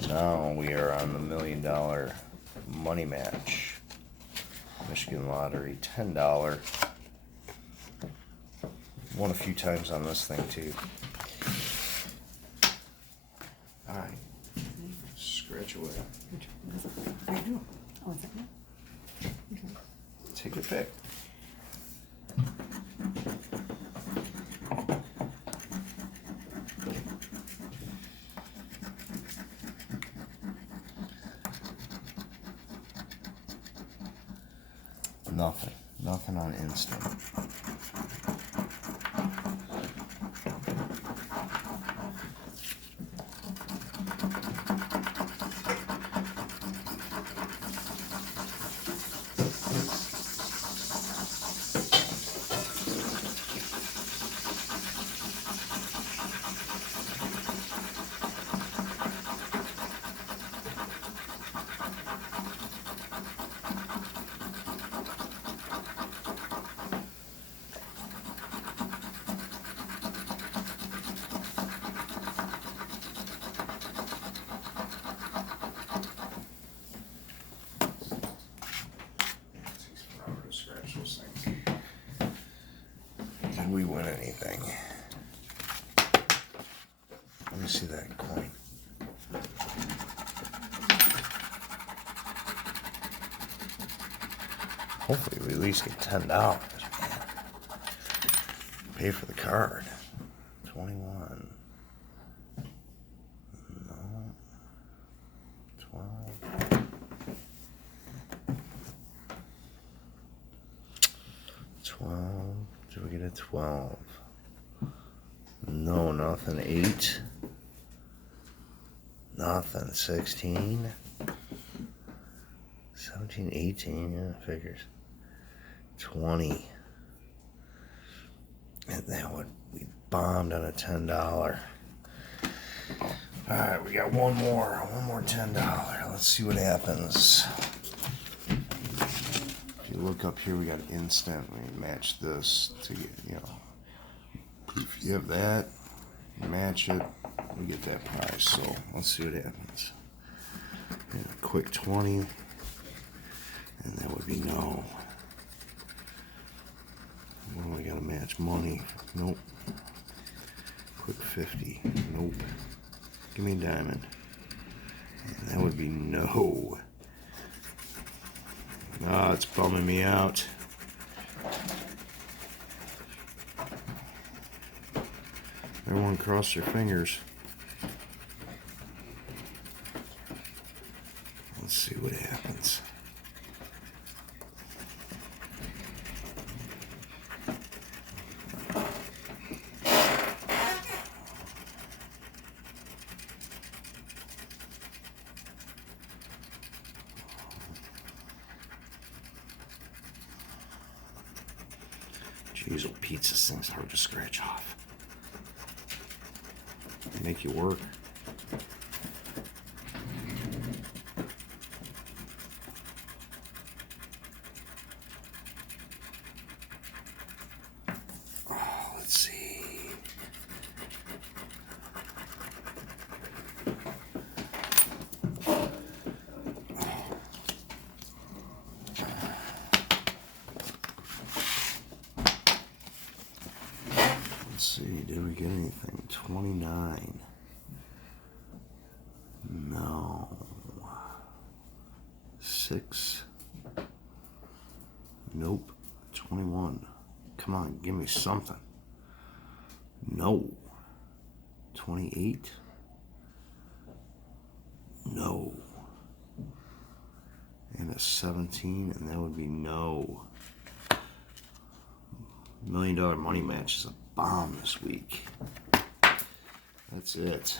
So now we are on the $1 million money match. Michigan Lottery, $10. Won a few times on this thing too. Alright. Scratch away. I do. Oh, is it now? Okay. Take your pick. Nothing. Nothing on instant. Did we win anything? Let me see that coin. Hopefully we at least get $10. Pay for the card. 21. No. 12. 12. Did we get a 12? No, nothing. 8. Nothing. 16. 17, 18. Yeah, figures. 20. And that would we bombed on a $10. Alright, we got one more $10. Let's see what happens. If you look up here, we got instant. We match this to get, you know. If you have that, match it, we get that price. So let's see what happens. And a quick 20, and that would be no. Well, we gotta match money. Nope. Quick 50. Nope. Give me a diamond. And that would be no. Ah, it's bumming me out. Everyone cross their fingers. Let's see what happens. Jeez, oh Pete, this thing's hard to scratch off. They make you work. Oh, let's see. Let's see, did we get anything? 29. No. 6. Nope. 21. Come on, give me something. No. 28. No. And a 17, and that would be no. $1 million money match is a bomb this week. That's it.